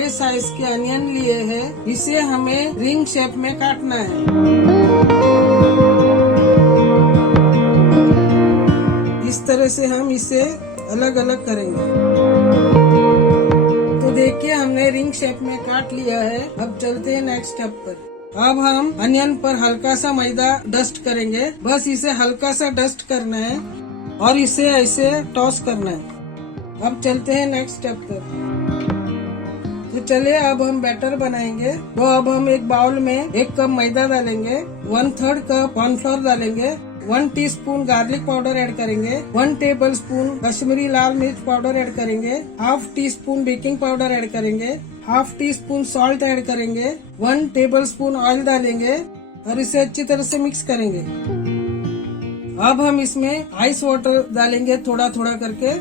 छोटे साइज के अनियन लिए हैं, इसे हमें रिंग शेप में काटना है। इस तरह से हम इसे अलग अलग करेंगे। तो देखिए हमने रिंग शेप में काट लिया है। अब चलते हैं नेक्स्ट स्टेप पर। अब हम अनियन पर हल्का सा मैदा डस्ट करेंगे। बस इसे हल्का सा डस्ट करना है और इसे ऐसे टॉस करना है। अब चलते हैं नेक्स्ट स्टेप पर। तो चलिए अब हम बैटर बनाएंगे। तो अब हम एक बाउल में 1 कप मैदा डालेंगे, 1/3 कप कॉर्नफ्लोर डालेंगे, 1 टीस्पून गार्लिक पाउडर ऐड करेंगे, 1 टेबलस्पून कश्मीरी लाल मिर्च पाउडर ऐड करेंगे, 1/2 टीस्पून बेकिंग पाउडर ऐड करेंगे, 1/2 टीस्पून सॉल्ट ऐड करेंगे, 1 टेबलस्पून ऑयल डालेंगे और इसे अच्छी तरह से मिक्स करेंगे। अब हम इसमें आइस वाटर डालेंगे थोड़ा थोड़ा करके।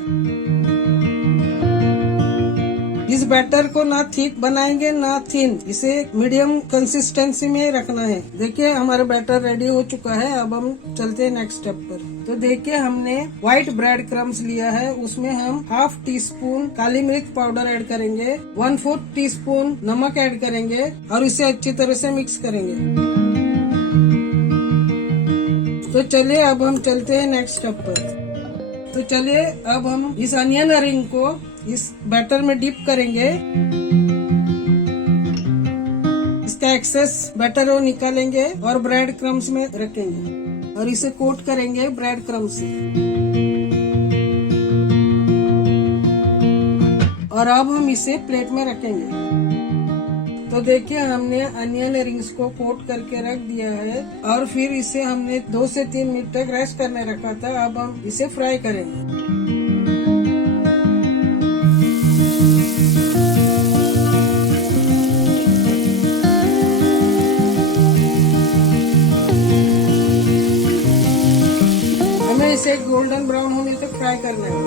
इस बैटर को ना थिक बनाएंगे ना थिन, इसे मीडियम कंसिस्टेंसी में रखना है। देखिए हमारा बैटर रेडी हो चुका है। अब हम चलते हैं नेक्स्ट स्टेप पर। तो देखिए हमने व्हाइट ब्रेड क्रम्स लिया है, उसमें हम 1/2 टीस्पून काली मिर्च पाउडर ऐड करेंगे, 1/4 टीस्पून नमक ऐड करेंगे और इसे अच्छी तरह से मिक्स करेंगे। तो चलिए अब हम चलते हैं नेक्स्ट स्टेप पर। तो चलिए अब हम इस अनियन रिंग को इस बैटर में डिप करेंगे। इसका एक्सेस बैटर वो निकालेंगे और ब्रेड क्रम्स में रखेंगे और इसे कोट करेंगे ब्रेड क्रम्स से। और अब हम इसे प्लेट में रखेंगे। तो देखिए हमने अनियन रिंग्स को कोट करके रख दिया है और फिर इसे हमने 2 से 3 मिनट तक रेस्ट करने रखा था। अब हम इसे फ्राई करेंगे। हमें इसे गोल्डन ब्राउन होने तक फ्राई करना है।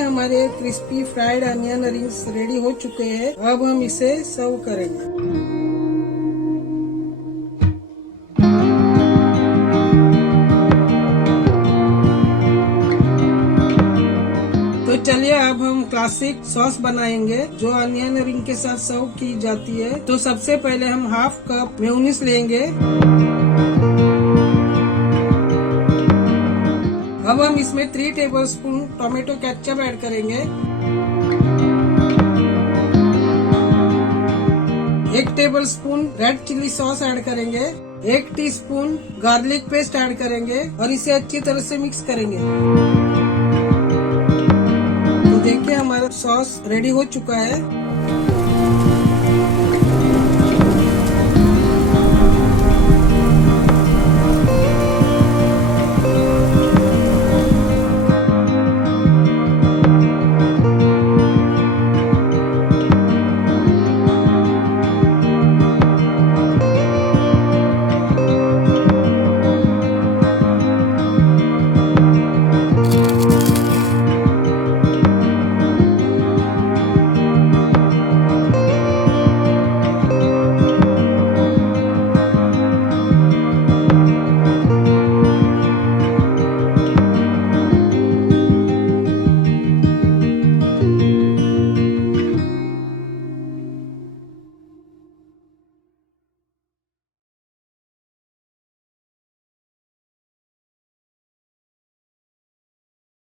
हमारे crispy fried onion rings ready हो चुके हैं। अब हम इसे सर्व करेंगे। तो चलिए अब हम क्लासिक सॉस बनाएंगे जो अनियन रिंग के साथ सर्व की जाती है। तो सबसे पहले हम 1/2 कप मेयोनीज लेंगे। अब हम इसमें 3 टेबलस्पून टोमेटो केचप ऐड करेंगे, 1 tablespoon red chili sauce add करेंगे, 1 टीस्पून गार्लिक पेस्ट ऐड करेंगे और इसे अच्छी तरह से मिक्स करेंगे। तो देखिए हमारा सॉस रेडी हो चुका है।